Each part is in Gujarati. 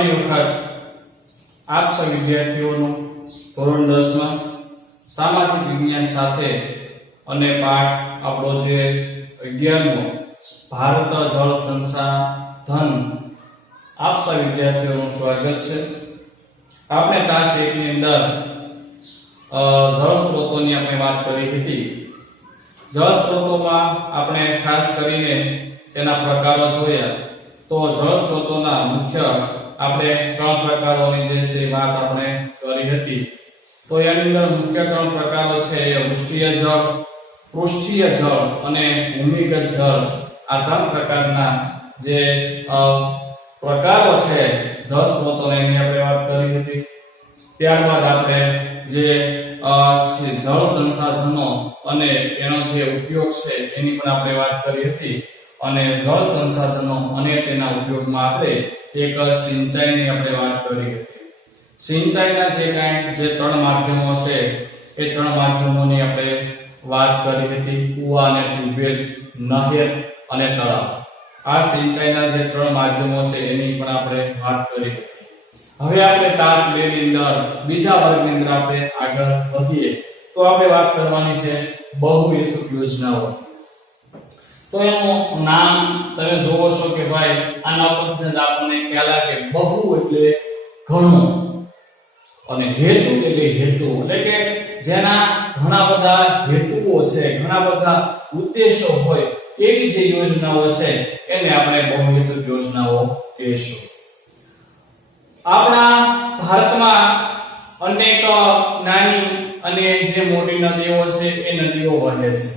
ફરી વખત આપ સૌ વિદ્યાર્થીઓનું ધોરણ 10 માં સામાજિક વિજ્ઞાન સાથે અને પાઠ આપણો જે 11મો ભારત જળ સંસાધન આપ સૌ વિદ્યાર્થીઓનું સ્વાગત છે। આપણે ક્લાસ 1 ની અંદર જળ સ્ત્રોતોની આપણે વાત કરી હતી। જળ સ્ત્રોતોમાં આપણે ખાસ કરીને તેના પ્રકારો જોયા। તો જળ સ્ત્રોતોના મુખ્ય આપણે 3 પ્રકારોની જે છે વાત આપણે કરી હતી। તો એની અંદર મુખ્ય 3 પ્રકારો છે એ વૃષ્ટિય જળ, પૃષ્ઠીય જળ અને ભૂમિગત જળ। આ 3 પ્રકારના જે પ્રકારો છે જળ સ્ત્રોતોની એની આપણે વાત કરી હતી। ત્યારબાદ આપણે જે જળ સંસાધનો અને એનો જે ઉપયોગ છે એની પણ આપણે વાત કરી હતી। અને જળ સંસાધનો અને તેના ઉપયોગમાં આપણે એક સિંચાઈની આપણે વાત કરી હતી। સિંચાઈના જે 3 માધ્યમો છે એ 3 માધ્યમોની આપણે વાત કરી હતી। કુવા અને ટ્યુબવેલ, નહેર અને તળાવ। આ સિંચાઈના જે 3 માધ્યમો છે એની પણ આપણે વાત કરી હતી। હવે આપણે ક્લાસ 2 ની અંદર બીજા વર્ગની અંદર આપણે આગળ વધીએ તો આપણે વાત કરવાની છે બહુહેતુક યોજનાઓ। તો એનું નામ તમે જોવો છો કે ભાઈ આના પરથી આપણને ખ્યાલ આવે કે બહુ એટલે ઘણું અને હેતુ એટલે હેતુ, એટલે કે જેના ઘણા બધા હેતુઓ છે, ઘણા બધા ઉદ્દેશો હોય એવી જે યોજનાઓ છે એને આપણે બહુહેતુક યોજનાઓ કહીશું। આપણા ભારતમાં અનેક નાની અને જે મોટી નદીઓ છે એ નદીઓ વહે છે।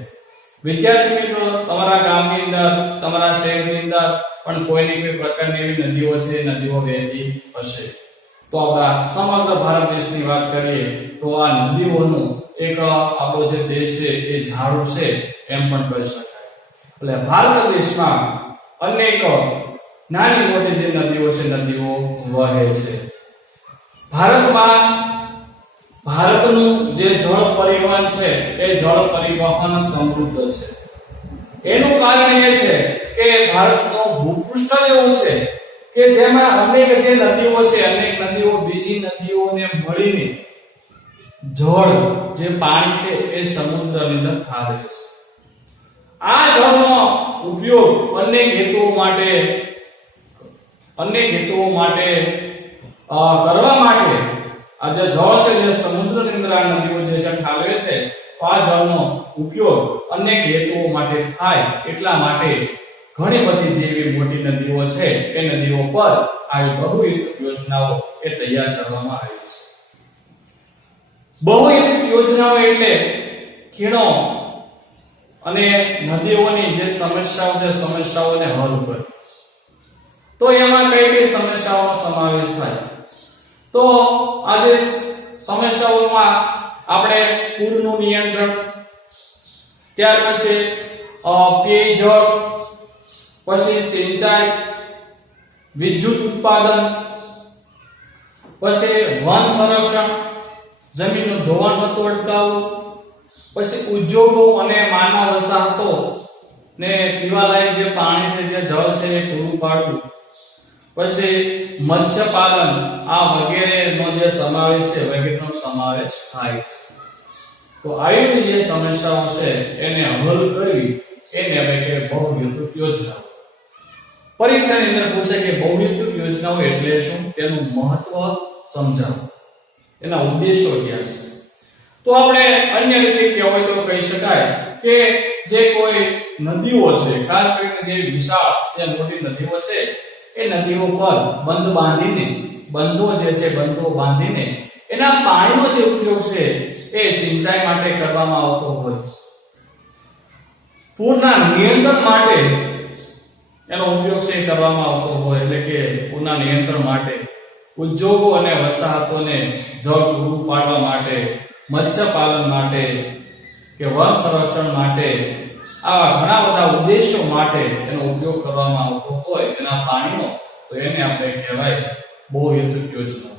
વિદ્યાર્થી મિત્રો, તમારા ગામની અંદર, તમારા શહેરની અંદર પણ કોઈની કોઈ પ્રકારની એવી નદીઓ છે, નદીઓ વહેતી હશે। તો આપણા સમગ્ર ભારત દેશની વાત કરીએ તો આ નદીઓનું એક આપણો જે દેશ છે એ ઝાડુ છે એમ પણ કહી શકાય। એટલે ભારત દેશમાં અનેક નાની મોટી જે નદીઓ છે નદીઓ વહે છે। ભારતનું જે જળ પરિવહન છે એ જળ પરિવહન સમૃદ્ધ છે। એનું કારણ એ છે કે ભારતનો ભૂપૃષ્ઠ એવું છે કે જેમાં અનેક જે નદીઓ છે, અનેક નદીઓ બીજી નદીઓને મળીને જળ જે પાણી છે એ સમુદ્રની અંદર ઠાલવે છે। આ જળનો ઉપયોગ અનેક હેતુઓ માટે કરવા માટે આ જે જળ છે જે સમુદ્રની અંદર આ નદીઓ જે છે ઠાલવે છે, આ જળનો ઉપયોગ અનેક હેતુઓ માટે થાય એટલા માટે ઘણી બધી જેવી મોટી નદીઓ છે એ નદીઓ પર આવી બહુહેતુક યોજનાઓ એ તૈયાર કરવામાં આવી છે। બહુહેતુક યોજનાઓ એટલે ખીણો અને નદીઓની જે સમસ્યાઓ છે સમસ્યાઓને હલ કરવી। તો એમાં કઈ કઈ સમસ્યાઓનો સમાવેશ થાય? તો આ જે સમસ્યાઓમાં આપણે પૂરનું નિયંત્રણ, ત્યાર પછી પેયજળ, પછી સિંચાઈ, વિદ્યુત ઉત્પાદન, પછી વન સંરક્ષણ, જમીનનું ધોવાણ થતું અટકાવવું, પછી ઉદ્યોગો અને માનવ વસાહતો ને પીવાલાયક જે પાણી છે જે જળ છે એ પૂરું પાડવું, પછી મત્સ્યપાલન, આ વગેરેનો જે સમાવેશ છે વગેરેનો સમાવેશ થાય છે। તો આવી જે સમસ્યાઓ છે એને હલ કરવી એને આપણે કે બહુહેતુક યોજનાઓ। પરીક્ષાની અંદર પૂછે કે બહુહેતુક યોજનાઓ એટલે શું, તેનું મહત્વ સમજાવો, એના ઉદ્દેશો ક્યાં છે। તો આપણે અન્ય રીતે કહેવાય તો કહી શકાય કે જે કોઈ નદીઓ છે, ખાસ કરીને જે વિશાળ જે મોટી નદીઓ છે એ નદીઓ પર બંધો બાંધીને એના પાણીનો જે ઉપયોગ છે એ સિંચાઈ માટે કરવામાં આવતો હોય, પૂરના નિયંત્રણ માટે એનો ઉપયોગ છે કરવામાં આવતો હોય, એટલે કે પૂરના નિયંત્રણ માટે, ઉદ્યોગો અને વસાહતોને જળ પૂરું પાડવા માટે, મત્સ્યપાલન માટે કે વન સંરક્ષણ માટે, આવા ઘણા બધા ઉદ્દેશો માટે એનો ઉપયોગ કરવામાં આવતો હોય એના પાણીનો, તો એને આપણે કહેવાય બહુહેતુક યોજના।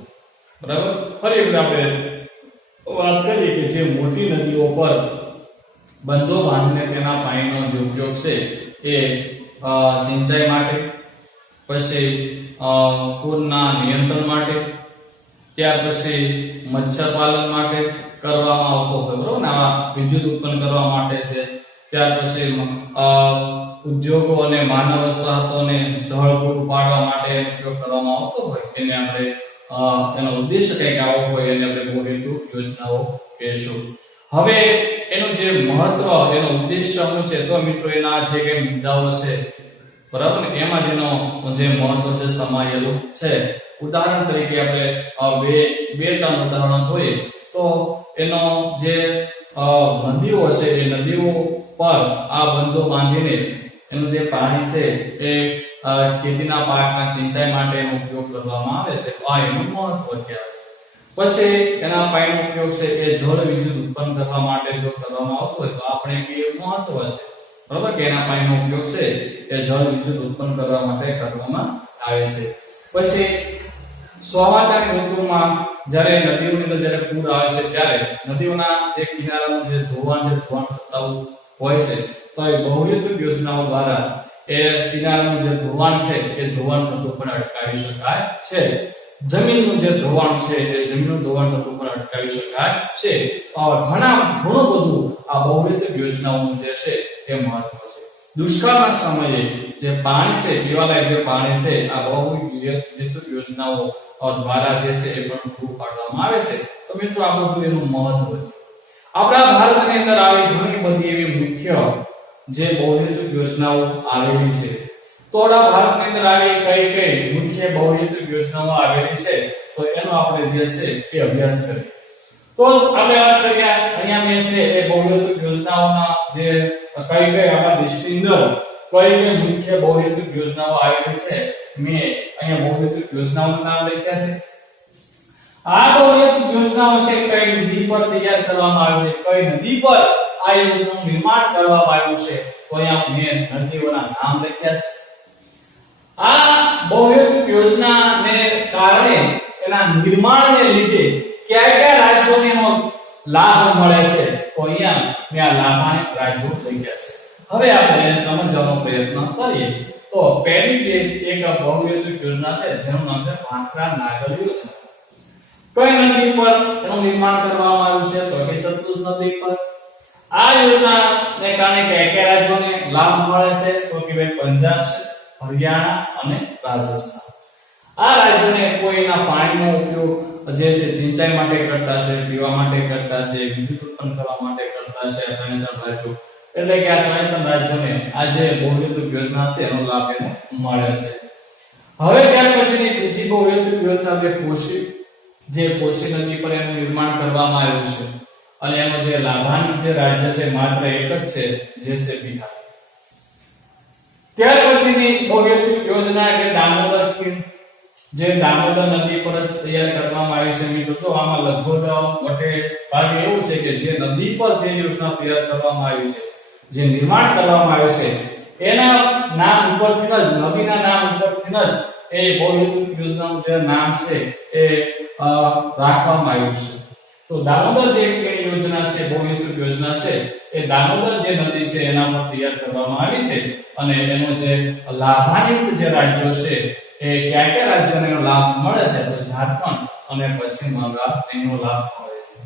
બરાબર? ફરી આપણે વાત કરીએ કે જે મોટી નદીઓ પર બંધો બાંધીને તેના પાણીનો જે ઉપયોગ છે એ સિંચાઈ માટે, પછી પૂરના નિયંત્રણ માટે, ત્યાર પછી મત્સ્ય પાલન માટે કરવામાં આવતો હોય, બરોબર ને, આવા વિદ્યુત ઉત્પન્ન કરવા માટે છે. ત્યાર પછી ઉદ્યોગો અને માનવ વસાહતોને જળ પૂરું પાડવા માટે ઉપયોગ કરવામાં આવતો હોય, એને આપણે એનો ઉદ્દેશ્ય કંઈક આવો હોય એને આપણે બહુહેતુ યોજનાઓ કહીશું. હવે એનું જે મહત્વ, એનો ઉદ્દેશ્ય શું છે, તો મિત્રો એના જે કઈ મુદ્દાઓ છે, બરાબર ને, એમાં જેનો જે મહત્વ છે સમાયેલું છે. ઉદાહરણ તરીકે આપણે બે ત્રણ ઉદાહરણો જોઈએ તો એનો જે નદીઓ છે એ નદીઓ પર આ બંધો બાંધીને એનું જે પાણી છે એ ખેતીના પાકના સિંચાઈ માટે એનો ઉપયોગ કરવામાં આવે છે. તો આ એનું મહત્વ કહેવાય. પછી એના પાણીનો ઉપયોગ છે એ જળ વિદ્યુત ઉત્પન્ન કરવા માટે જો કરવામાં આવતો હોય તો આપણે કે મહત્વ છે, બરાબર, કે એના પાણીનો ઉપયોગ છે એ જળ વિદ્યુત ઉત્પન્ન કરવા માટે કરવામાં આવે છે. પછી ચોમાસાની ઋતુમાં જ્યારે નદીઓની અંદર જ્યારે પૂર આવે છે ત્યારે નદીઓના જે કિનારાનું જે ધોવાણ છે, ધોવાણ થતું હોય છે, તો એ બહુહેતુ યોજનાઓ દ્વારા એ કિનારાનું જે ધોવાણ છે એ ધોવાણ થતું પણ અટકાવી શકાય છે. જમીનનું જે ધોવાણ છે એ જમીનનું ધોવાણ થતું પણ અટકાવી શકાય છે. ઘણું બધું આ બહુહેતુ યોજનાઓનું જે છે એ મહત્વ છે. દુષ્કાળના સમયે જે પાણી છે, પીવાલાયક જે પાણી છે, આ બહુહેતુ યોજનાઓ દ્વારા જે છે એ પણ પૂરું પાડવામાં આવે છે. તો મિત્રો આ બધું એનું મહત્વ છે. આપણા ભારતની અંદર આવી ઘણી બધી એવી મુખ્ય જે બહુહેતુ યોજનાઓ આવેલી છે. તો આપણા ભારતની અંદર આવી કઈ મુખ્ય બહુહેતુ યોજનાઓ આવેલી છે તો એનો આપણે જે છે એ અભ્યાસ કરીએ. તો આપણે વાત કરીએ અહીંયા મેં છે એ બહુહેતુ યોજનાઓના જે કઈ આપણા દેશની અંદર કઈ મુખ્ય બહુહેતુ યોજનાઓ આવેલી છે, મેં અહીંયા બહુહેતુ યોજનાઓનું નામ લખ્યા છે. આ બહુહેતુ યોજનાઓ છે કઈ નદી પર તૈયાર કરવામાં આવે છે, કઈ નદી પર આ યોજનાનું નિર્માણ કરવામાં આવ્યું છે, તો અહીંયા મેં નદીઓના નામ લખ્યા છે. આ બહુહેતુ યોજનાને કારણે એના નિર્માણને લીધે કયા રાજ્યોને એનો લાભ મળે છે, તો અહીંયા મેં આ લાભાન્વિત રાજ્યો લખ્યા છે. હવે આપણે એને સમજવાનો પ્રયત્ન કરીએ. તો પહેલી જે એક બહુહેતુ યોજના છે જેનું નામ છે ભાખરા નાગર યોજના. કઈ નદી પર એનું નિર્માણ કરવામાં આવ્યું છે, તો કે સતલુજ નદી પર. આ યોજનાને કારણે કયા રાજ્યોને લાભ મળે છે, તો કે ભાઈ પંજાબ છે, હરિયાણા અને રાજસ્થાન. આ રાજ્યોને કોઈના પાણીનો ઉપયોગ જે છે સિંચાઈ માટે કરતા છે, પીવા માટે કરતા છે, વિદ્યુત ઉત્પન્ન કરવા માટે કરતા છે. ત્રણ રાજ્યો એટલે કે આ ત્રણ રાજ્યોને આ જે બહુહેતુ યોજના છે એનો લાભ એને મળે છે. હવે ત્યાર પછીની બીજી બહુહેતુ યોજના જે કોશી નદી પર એનું નિર્માણ કરવામાં આવ્યું છે અને એનો જે લાભાન્વિત જે રાજ્ય છે માત્ર એક જ છે, જે છે બિહાર. ત્યાર પછીની બહુહેતુ યોજના એટલે દામોદર ખીણ, જે દામોદર નદી પર તૈયાર કરવામાં આવી છે. મિત્રો તો આમાં લગભગ મોટે ભાગે એવું છે કે જે નદી પર જે યોજના તૈયાર કરવામાં આવી છે, જે નિર્માણ કરવામાં આવ્યું છે, એના નામ ઉપરથી જ, નદીના નામ ઉપરથી જ એ બહુહેતુ યોજનાનું જે નામ છે એ રાખવામાં આવ્યું છે. તો દામોદર જે યોજના છે, બહુહેતુ યોજના છે, એ દામોદર જે નદી છે એના પર તૈયાર કરવામાં આવી છે અને એનો જે લાભાન્વિત જે રાજ્યો છે એ કયા રાજ્યોને એનો લાભ મળે છે, તો ઝારખંડ અને પશ્ચિમ બંગાળ એનો લાભ મળે છે.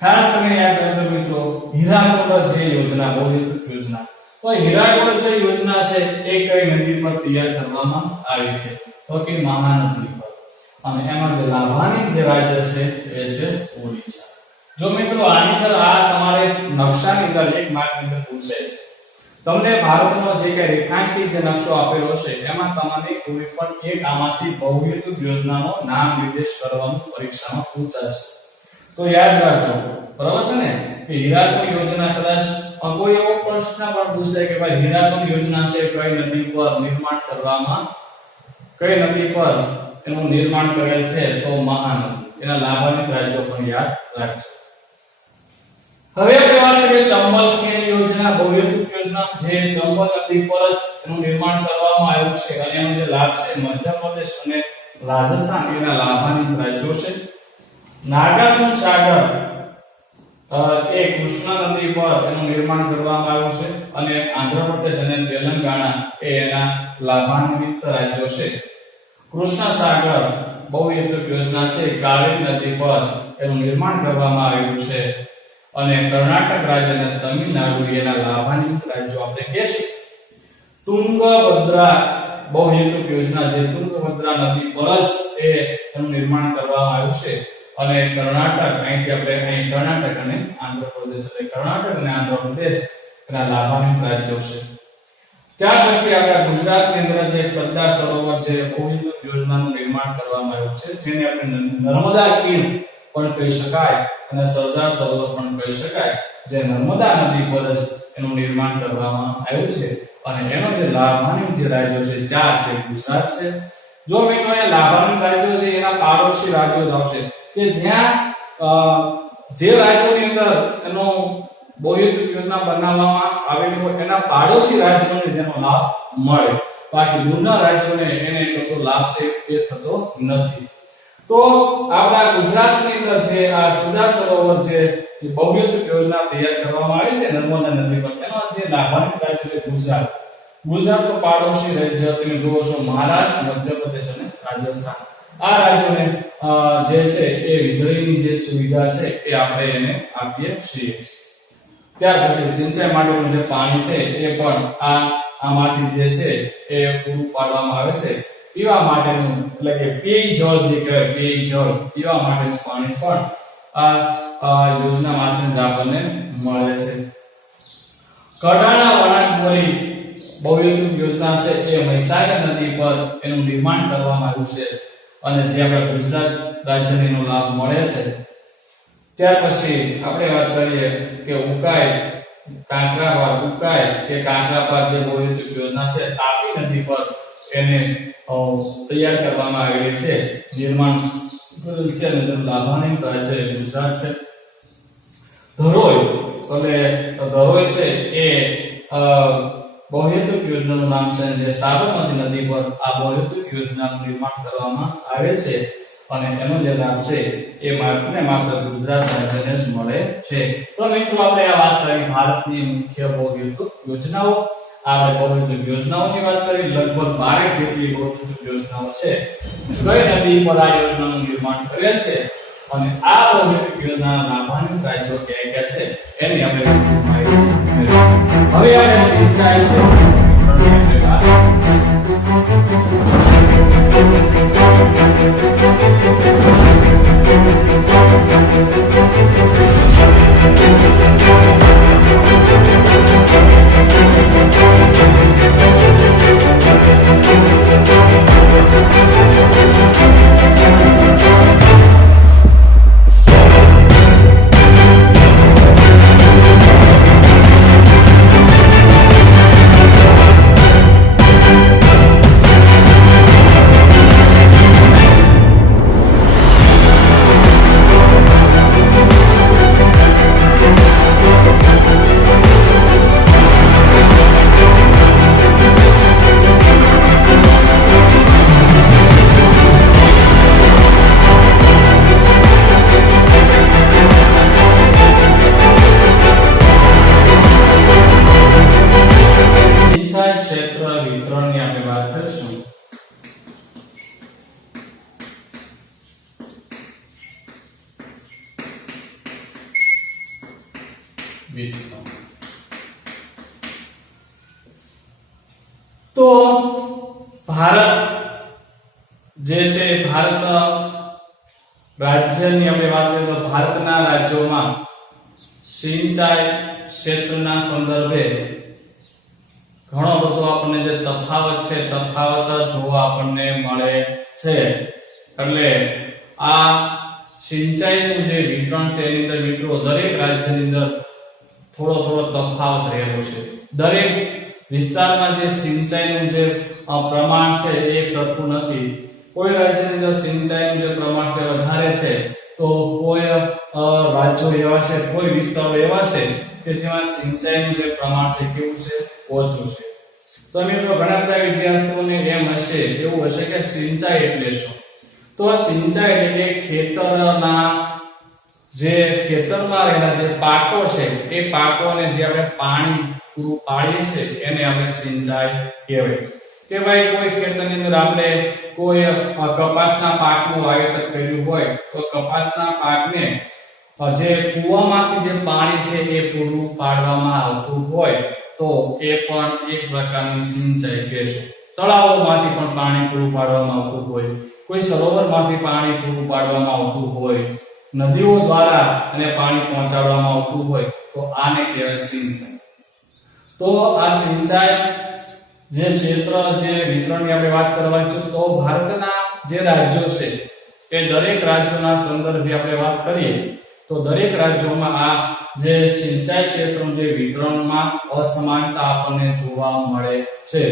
ખાસ તમે યાદ રાખજો મિત્રો, હીરાકોડ જે યોજના, બહુહેતુ યોજના, તો હીરાકોડ જે યોજના છે એ કઈ નદી પર તૈયાર કરવામાં આવી છે, તો કે મહાનદી પર. અને એમાં જે લાભાન્વિત જે રાજ્ય છે એ છે ઓડિશા. જો મિત્રો આની અંદર આ તમારે નકશાની અંદર એક માર્કની અંદર પૂછાય છે, તમને ભારતનો જે કે રેખાંકિત જે નકશો આપેલો છે એમાં તમારે કોઈ પણ એક આમાંથી બહુહેતુ યોજનાનો નામ નિર્દેશ કરવાનું પરીક્ષામાં પૂછાશે. તો યાદ રાખજો, બરાબર છે ને, કે હીરાકોડ યોજના કદાચ કોઈ એવો પ્રશ્ન પણ પૂછે કે ભાઈ હીરાકોડ યોજના છે કઈ નદી પર નિર્માણ કરવામાં, કઈ નદી પર એનું નિર્માણ કરેલ છે, તો મહાનદી. એના લાભાન્વિત રાજ્યો પણ યાદ રાખજો. હવે આપણે વાત કરીએ ચંબલ ખીણ યોજના, બહુહેતુ યોજના, જે ચંબલ નદી પર જ એનું નિર્માણ કરવામાં આવ્યું છે અને એનો જે લાભ છે મધ્યપ્રદેશ અને રાજસ્થાન એના લાભાન્વિત રાજ્યો છે. નાગાર્જુન સાગર એ કૃષ્ણા નદી પર એનું નિર્માણ કરવામાં આવ્યું છે અને આંધ્રપ્રદેશ અને તેલંગાણા એ એના લાભાન્વિત રાજ્યો છે. કૃષ્ણ સાગર બહુહેતુક યોજના છે, કાવેરી નદી પર એનું નિર્માણ કરવામાં આવ્યું છે અને કર્ણાટક રાજ્ય અને તમિલનાડુ એના લાભાન્વિત રાજ્યો આપણે કહીશું. તુંગભદ્રા બહુહેતુક યોજના જે તુંગભદ્રા નદી પર જ એનું નિર્માણ કરવામાં આવ્યું છે અને કર્ણાટક અહીંથી આપણે અહીં કર્ણાટક અને આંધ્રપ્રદેશ એટલે કર્ણાટક અને આંધ્રપ્રદેશ એના લાભાન્વિત રાજ્યો છે. ત્યાર પછી આપણા ગુજરાતની અંદર જે સરદાર સરોવર છે બહુહેતુક યોજનાનું નિર્માણ કરવામાં આવ્યું છે, જેને આપણે નર્મદા ખીણ પણ કહી શકાય અને સરદાર સરોવર પણ કહી શકાય, જે નર્મદા નદી પર જ એનું નિર્માણ કરવામાં આવ્યું છે અને એનો જે લાભાન્વિત જે રાજ્યો છે ચાર છે. ગુજરાત છે, જો મિત્રો એ લાભાન્વિત રાજ્યો છે એના પાડોશી રાજ્યો આવશે કે જ્યાં જે રાજ્યોની અંદર એનો બહુહેતુક યોજના બનાવવામાં આવેલી હોય એના પાડોશી રાજ્યોને જેનો લાભ મળે, બાકી દૂરના રાજ્યોને એને એટલો લાભ છે એ થતો નથી. તો આપણા ગુજરાતની અંદર જે આ સરદાર સરોવર જે બહુહેતુક યોજના તૈયાર કરવામાં આવી છે નર્મદા નદી પર, એનો જે લાભાન્વિત રાજ્ય છે ગુજરાત. ગુજરાતનો પાડોશી રાજ્ય તમે જુઓ છો મહારાષ્ટ્ર, મધ્યપ્રદેશ અને રાજસ્થાન. આ રાજ્યોને જે છે એ વીજળીની જે સુવિધા છે એ આપણે એને આપીએ છીએ. ત્યાર પછી સિંચાઈ માટેનું જે પાણી છે એ પણ આમાંથી જે છે એ પૂરું પાડવામાં આવે છે. પીવા માટેનું એટલે કે પેય જળ જે કહેવાય પેય જળ પીવા માટેનું પાણી પણ આ યોજનામાંથી જ આપણને મળે છે. કડાણા વણાટ બોરી બહુહેતુક યોજના છે એ મહીસાગર નદી પર એનું નિર્માણ કરવામાં આવ્યું છે અને જે આપણા ગુજરાત રાજ્યને એનો લાભ મળે છે. ત્યાર પછી આપણે વાત કરીએ કે ઉકાઈ કાંકરાપાર ઉકાઈ કે કાંકરાપાર જે બહુહેતુક યોજના છે તાપી નદી પર એને તૈયાર કરવામાં આવેલી છે, નિર્માણ કરેલ છે અને તેનું લાભાન્વિત રાજ્ય ગુજરાત છે. ધરોઈ એટલે ધરોઈ છે એ બહુહેતુક યોજનાનું નામ છે, જે સાબરમતી નદી પર આ બહુહેતુક યોજનાનું નિર્માણ કરવામાં આવે છે અને એનો જે લાભ છે એ માત્ર ગુજરાત રાજ્યને જ મળે છે. તો મિત્રો આપણે આ વાત કરી ભારતની મુખ્ય બહુહેતુક યોજનાઓ. આપણે બહુહેતુક યોજનાઓની વાત કરી, લગભગ 12 જેટલી બહુહેતુક યોજનાઓ છે. કઈ નદી પર આ યોજનાનું નિર્માણ કરેલ છે અને આ બહુહેતુક યોજનાના લાભાન્વિત રાજ્યો કયા છે એની આપણે વિસ્તૃત માહિતી મેળવીએ. હવે આપણે સિંચાઈ ક્ષેત્રની વાત તો ભારત જે છે ભારત રાજ્યની આપણે વાત કરીએ તો ભારતના રાજ્યોમાં સિંચાઈ ક્ષેત્રના સંદર્ભે ઘણો બધો આપણને જે તફાવત છે તફાવત જોવા આપણને મળે છે. એટલે આ સિંચાઈનું જે વિતરણ છે એની અંદર મિત્રો દરેક રાજ્યની અંદર થોડો તફાવત રહેલો છે. દરેક વિસ્તારમાં જે સિંચાઈનું જે પ્રમાણ છે એ એક સરખું નથી. કોઈ રાજ્યની અંદર સિંચાઈનું જે પ્રમાણ છે વધારે છે તો કોઈ રાજ્યો એવા છે, કોઈ વિસ્તારો એવા છે કે જેમાં સિંચાઈનું જે પ્રમાણ છે કેવું છે ઓછું છે. તો મિત્રો ઘણા બધા વિદ્યાર્થીઓને એમ હશે એવું હશે કે સિંચાઈ એટલે શું? તો સિંચાઈ એટલે ખેતરના જે ખેતરમાં રહેલા જે પાકો છે એ પાકોને જે આપણે પાણી પૂરું પાડીએ છીએ એને આપણે સિંચાઈ કહેવાય. કે ભાઈ કોઈ ખેતરની અંદર આપણે કોઈ કપાસના પાકનું વાવેતર કર્યું હોય તો કપાસના પાકને જે કૂવામાંથી જે પાણી છે એ પૂરું પાડવામાં આવતું હોય તો એ પણ એક પ્રકારની સિંચાઈ કહેવાય. તળાવોમાંથી પણ પાણી પૂરું પાડવામાં આવતું હોય, કોઈ સરોવરમાંથી પાણી પૂરું પાડવામાં આવતું હોય, નદીઓ દ્વારા અને પાણી પહોંચાડવામાં આવતું હોય તો આને કહેવાય સિંચાઈ. તો આ સિંચાઈ જે ક્ષેત્ર જે વિતરણની આપણે વાત કરવાની છે તો ભારતના જે રાજ્યો છે એ દરેક રાજ્યોના સંદર્ભે આપણે વાત કરીએ તો દરેક રાજ્યોમાં આ જે સિંચાઈ ક્ષેત્રનું જે વિતરણમાં અસમાનતા આપણને જોવા મળે છે.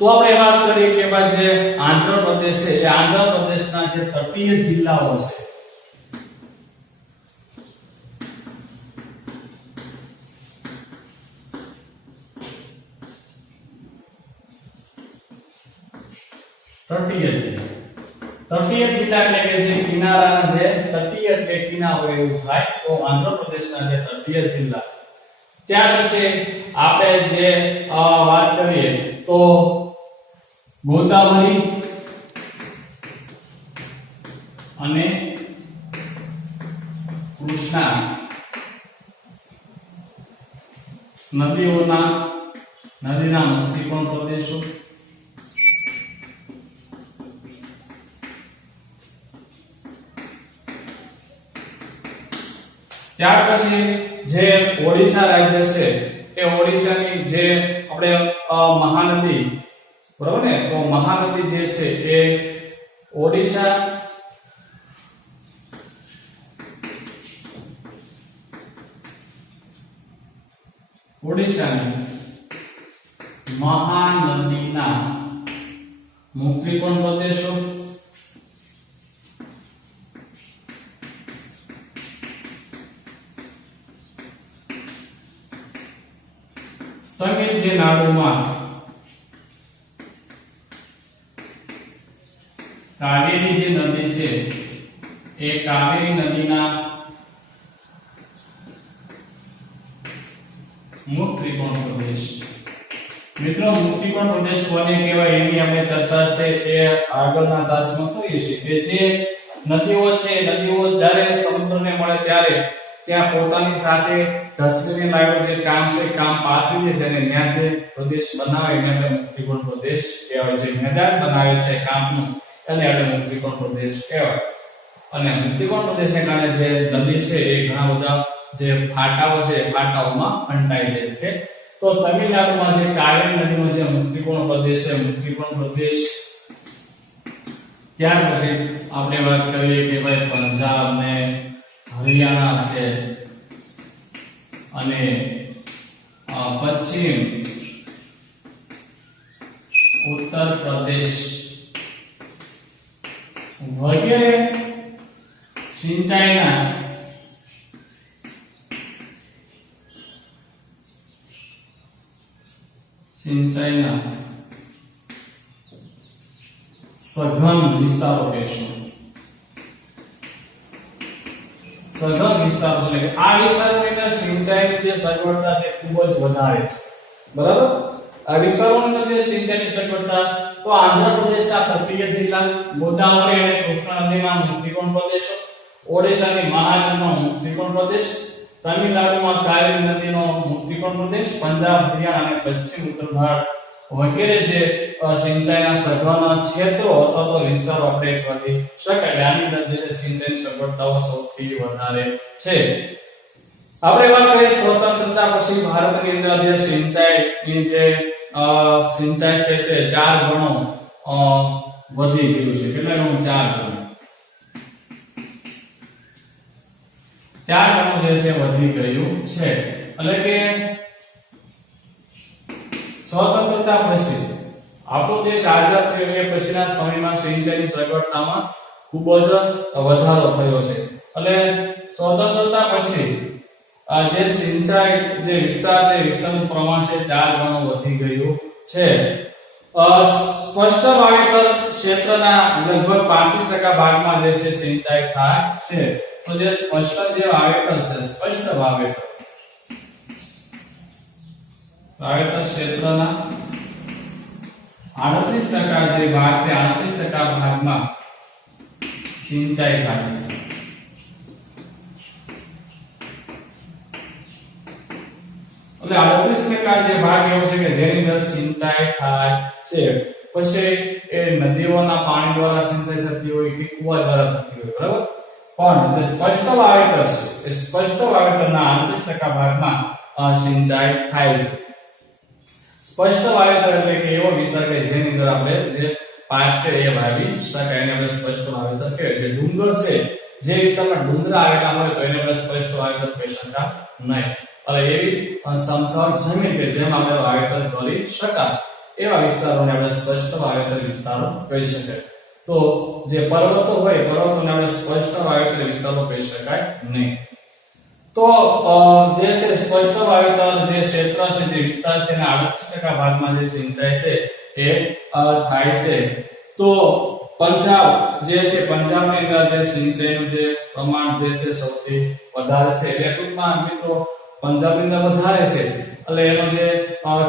તો આપણે વાત કરીએ કે ભાઈ જે આંધ્રપ્રદેશ છે એ આંધ્રપ્રદેશના જે તટીય જિલ્લાઓ છે તટીય જિલ્લા એટલે કે જે કિનારાના જે તટીય એટલે કિનારો એવું થાય તો આંધ્રપ્રદેશના જે તટીય જિલ્લા. ત્યાર પછી આપણે જે વાત કરીએ તો ગોદાવરી અને કૃષ્ણા નદીના મુક્તિકોણ પ્રદેશો. ત્યાર પછી જે ઓડિશા રાજ્ય છે એ ઓડિશાની જે આપણે મહાનદી, બરાબર ને, તો મહાનદી જે છે એ ઓડિશાની મહાનદીના મુક્તિકોણ પ્રદેશો. તમિલનાડુમાં કાવેરી જે નદી છે એ કાવેરી નદીના મુક્તિકોણ પ્રદેશ. મિત્રો મુક્તિકોણ પ્રદેશ કોને કહેવાય એની આપણે ચર્ચા છે એ આગળના તાસમાં કરીએ છીએ. કે જે નદીઓ છે નદીઓ જ્યારે સમુદ્રને મળે ત્યારે ત્યાં પોતાની સાથે ધસકીને લાગેલું જે કામ છે કામ પાથરી દે છે અને ત્યાં જે પ્રદેશ બનાવે એને આપણે મુક્તિકોણ પ્રદેશ કહેવાય છે. મેદાન બનાવે છે કામનું એને આપણે મુક્તિકોણ પ્રદેશ કહેવાય. અને મુક્તિકોણ પ્રદેશને કારણે જે નદી છે એ ઘણા બધા જે ફાટાઓ છે ફાટાઓમાં ફંટાઈ જાય છે. તો તમિલનાડુમાં જે કાવેરી નદીનો જે મુક્તિકોણ પ્રદેશ છે મુક્તિકોણ પ્રદેશ. ત્યાર પછી આપણે વાત કરીએ કે ભાઈ પંજાબ ને હરિયાણા છે અને પશ્ચિમ ઉત્તર પ્રદેશ વગેરે સિંચાઈના સઘન વિસ્તારો કહેશું. સઘન વિસ્તારો એટલે કે આ વિસ્તારની અંદર સિંચાઈની જે સગવડતા છે ખૂબ જ વધારે છે. બરાબર, આ વિસ્તારોની અંદર જે સિંચાઈની સગવડતા તો આંધ્રપ્રદેશના તટીય જિલ્લા, ગોદાવરી અને કૃષ્ણા નદીના મુક્તિકોણ પ્રદેશો, ઓડિશાની મહાનદીનો મુક્તિકોણ પ્રદેશ, તમિલનાડુમાં કાવેરી નદીનો મુક્તિકોણ પ્રદેશ, પંજાબ, હરિયાણા અને પશ્ચિમ ઉત્તર ભારત વગેરે જે સિંચાઈના સઘન ક્ષેત્રો અથવા તો વિસ્તારો આપણે કહી શકાય. આની અંદર જે સિંચાઈની સગવડતાઓ સૌથી વધારે છે. આપણે વાત કરીએ સ્વતંત્રતા પછી ભારતની અંદર જે સિંચાઈ છે તે 4 ગણો વધી ગયું છે. કેટલા ગણો? 4 ગણો. 4 ગણો જે છે વધી ગયું છે. એટલે કે સ્વતંત્રતા પછી આપણો દેશ આઝાદ થયો એ પછીના સમયમાં સિંચાઈની સગવડતામાં ખૂબ જ વધારો થયો છે. એટલે સ્વતંત્રતા પછી જે સિંચાઈ જે વિસ્તાર છે વિસ્તારનું પ્રમાણ છે 4 ગણો વધી ગયું છે. સ્પષ્ટ વાવેતર ક્ષેત્રના લગભગ 35% ભાગમાં જે છે સિંચાઈ થાય છે. તો જે સ્પષ્ટ જે વાવેતર છે, સ્પષ્ટ વાવેતર ક્ષેત્રના 38% જે ભાગ છે 38% ભાગમાં સિંચાઈ થાય છે. એટલે 38% જે ભાગ એવો છે કે જેની અંદર સિંચાઈ થાય છે. પછી એ નદીઓના પાણી દ્વારા સિંચાઈ થતી હોય કે કુવા દ્વારા થતી હોય, બરાબર. પણ જે સ્પષ્ટ વાવેતર છે એ સ્પષ્ટ વાવેતરના 38% ભાગમાં સિંચાઈ થાય છે. સ્પષ્ટ વાવેતર એટલે કે એવો વિસ્તાર કે જેની અંદર આપણે જે પાક છે એ વાવી શકાય એને આપણે સ્પષ્ટ વાવેતર કહેવાય. જે ડુંગર છે, જે વિસ્તારમાં ડુંગર આવેલા હોય તો એને આપણે સ્પષ્ટ વાવેતર કહી શકાય નહીં. એટલે એવી સમતળ જમીન કે જેમાં આપણે વાવેતર કરી શકાય એવા વિસ્તારોને આપણે સ્પષ્ટ વાવેતર વિસ્તારો કહી શકાય. તો જે પર્વતો હોય પર્વતોને આપણે સ્પષ્ટ વાવેતર વિસ્તારો કહી શકાય નહીં. તો જે છે સ્પષ્ટ વાવેતર જે ક્ષેત્ર છે જે વિસ્તાર છે એના 38% ભાગમાં જે સિંચાઈ છે એ થાય છે. તો પંજાબ જે છે પંજાબની અંદર જે સિંચાઈનું જે પ્રમાણ જે છે સૌથી વધારે છે. એટલે ટૂંકમાં મિત્રો પંજાબની અંદર વધારે છે એટલે એનો જે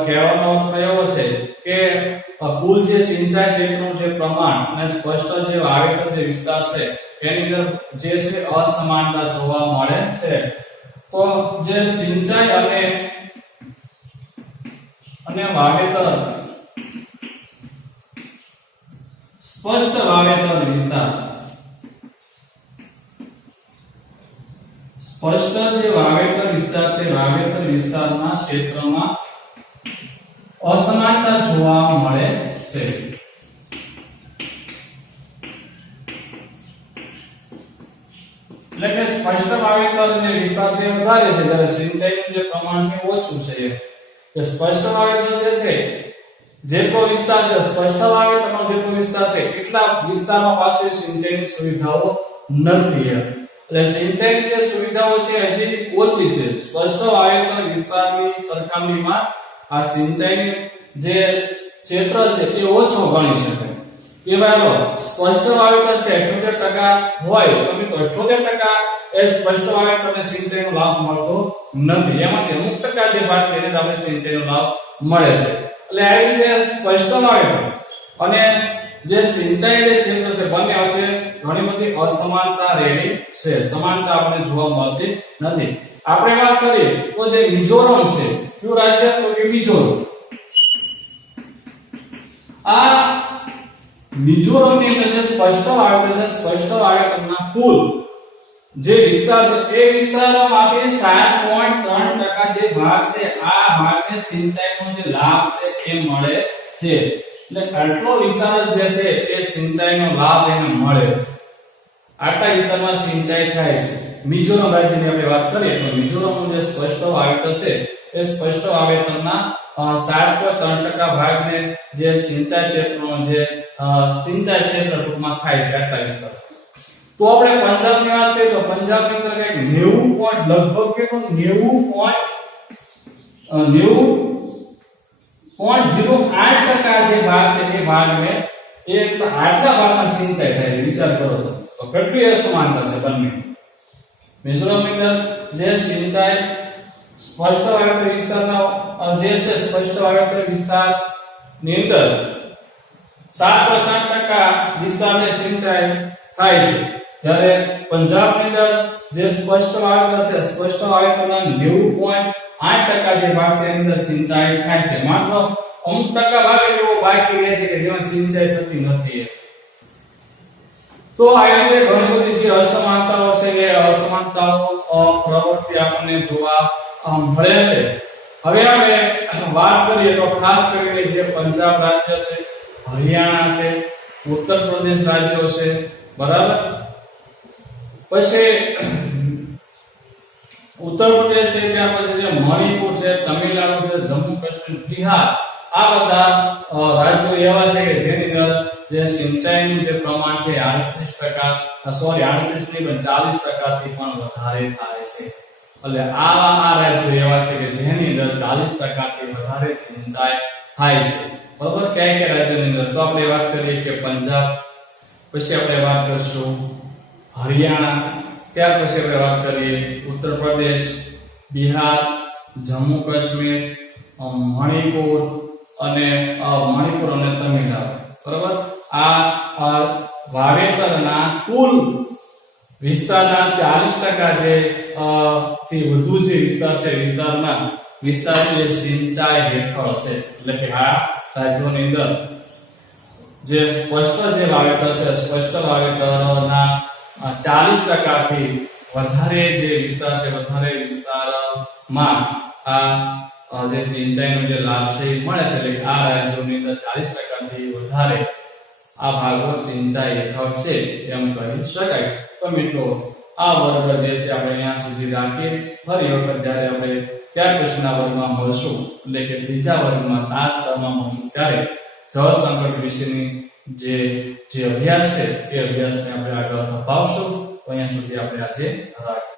કહેવાનો અર્થ એવો છે કે કુલ જે સિંચાઈ ક્ષેત્રનું જે પ્રમાણ અને સ્પષ્ટ જે વાવેતર જે વિસ્તાર છે એની અંદર જે છે અસમાનતા જોવા મળે છે. તો જે સિંચાઈ અને વાવેતર સ્પષ્ટ વાવેતર વિસ્તાર સ્પષ્ટ જે વાવેતર વિસ્તાર છે વાવેતર વિસ્તારના ક્ષેત્રમાં અસમાનતા જોવા મળે છે. એટલે કે સ્પષ્ટ વાવેતર જે વિસ્તાર છે વધારે છે જ્યારે સિંચાઈનું જે પ્રમાણ છે ઓછું છે. કે સ્પષ્ટ વાવેતર જે છે જેટલો વિસ્તાર છે સ્પષ્ટ વાવેતરનો જેટલો વિસ્તાર છે એટલા વિસ્તારમાં પાસે સિંચાઈની સુવિધાઓ નથી. એટલે સિંચાઈની જે સુવિધાઓ છે હજી ઓછી છે. સ્પષ્ટ વાવેતર વિસ્તારની સરખામણીમાં આ સિંચાઈની જે ક્ષેત્ર છે એ ઓછો ગણી શકાય. એવાનો સ્પષ્ટ વાવેતર છે 78% હોય તો મિત્રો 78% એ સ્પષ્ટ વાવેતરને સિંચાઈનો લાભ મળતો નથી. એમાંથી અમુક ટકા જે ભાગ છે એને આપણે સિંચાઈનો લાભ મળે છે. એટલે આ રીતે સ્પષ્ટ વાવેતર અને જે સિંચાઈ જે ક્ષેત્ર છે બંને વચ્ચે ઘણી બધી અસમાનતા રહેલી છે. સમાનતા આપણને જોવા મળતી નથી. આપણે વાત કરીએ તો જે મિઝોરમ છે કયું રાજ્ય તો કે મિઝોરમ. આ મિઝોરમની અંદર જે સ્પષ્ટ વાવેતર છે સ્પષ્ટ વાવેતરના કુલ જે વિસ્તાર છે એ વિસ્તારમાંથી 7.3% જે ભાગ છે આ ભાગને સિંચાઈનો જે લાભ છે એ મળે છે. એટલે આટલો વિસ્તાર જે છે એ સિંચાઈનો લાભ એને મળે છે. આટલા વિસ્તારમાં સિંચાઈ થાય છે. મિઝોરમ રાજ્યની આપણે વાત કરીએ તો મિઝોરમનું જે સ્પષ્ટ વાવેતર છે એ સ્પષ્ટ વાવેતરના 7.3% ભાગને જે સિંચાઈ ક્ષેત્રનો જે સિંચાઈ ક્ષેત્ર ટૂંકમાં થાય છે આટલા વિસ્તાર. તો આપણે પંજાબની વાત કરીએ તો પંજાબની અંદર કઈક 90 લગભગ કેટલો 90.08% જે ભાગ છે એ ભાગને એક આટલા ભાગમાં સિંચાઈ થાય છે. વિચાર કરો તો કેટલી અસમાનતા છે બંને. મિઝોરમની અંદર જે સિંચાઈ સ્પષ્ટ વાવેતર વિસ્તારના જે છે સ્પષ્ટ વાવેતર વિસ્તારની અંદર 7.8% વિસ્તારને સિંચાઈ થાય છે. જ્યારે પંજાબની અંદર જે સ્પષ્ટ વાવેતર છે સ્પષ્ટ વાવેતરના 90.8% જે ભાગ છે એની અંદર સિંચાઈ થાય છે. માત્ર અમુક ટકા ભાગ એવો બાકી રહે છે કે જેમાં સિંચાઈ થતી નથી. તો આ રીતે ઘણી બધી જે અસમાનતાઓ છે એ અસમાનતાઓ પ્રવૃત્તિ આપણને જોવા મળે છે. હવે આપણે વાત કરીએ તો ખાસ કરીને જે પંજાબ રાજ્ય છે, હરિયાણા છે, ઉત્તર પ્રદેશ રાજ્યો છે, બરાબર. પછી ઉત્તર પ્રદેશ છે ત્યાર પછી જે મણિપુર છે, તમિલનાડુ છે, જમ્મુ કાશ્મીર, બિહાર આ બધા રાજ્યો એવા છે કે જેની અંદર જે સિંચાઈનું જે પ્રમાણ છે 38% નહીં પણ 40% થી પણ વધારે થાય છે. એટલે આ રાજ્યો એવા છે કે જેની અંદર 40% થી વધારે સિંચાઈ થાય છે. બરાબર. કયા રાજ્યોની અંદર તો આપણે વાત કરીએ કે પંજાબ, પછી આપણે વાત કરીશું હરિયાણા, ત્યાર પછી આપણે વાત કરીએ ઉત્તર પ્રદેશ, બિહાર, જમ્મુ કાશ્મીર, મણિપુર અને તમિલનાડુ. બરાબર. આ વાવેતરના કુલ વિસ્તારના 40% જે થી વધુ જે વિસ્તાર છે, વિસ્તાર જે સિંચાઈ હેઠળ છે. એટલે કે આ રાજ્યોની અંદર જે સ્પષ્ટ જે વાવેતર છે, સ્પષ્ટ વાવેતરના 40% થી વધારે જે વિસ્તાર છે, વધારે વિસ્તારમાં આ જે સિંચાઈનો જે લાભ છે એ મળે છે. એટલે આ રાજ્યોની અંદર 40% થી વધારે આ ભાગો સિંચાઈ હેઠળ છે એમ કહી શકાય. તો મિત્રો આ વર્ગ જે છે આપણે અહીંયા સુધી રાખીએ. ફરી વખત જ્યારે આપણે ત્યાર પછીના વર્ગમાં મળશું, એટલે કે ત્રીજા વર્ગમાં આ સ્તરમાં મળશું, ત્યારે જળ સંકટ વિશેની જે અભ્યાસ છે એ અભ્યાસને આપણે આગળ ધપાવશું. તો અહીંયા સુધી આપણે આજે રાખીએ.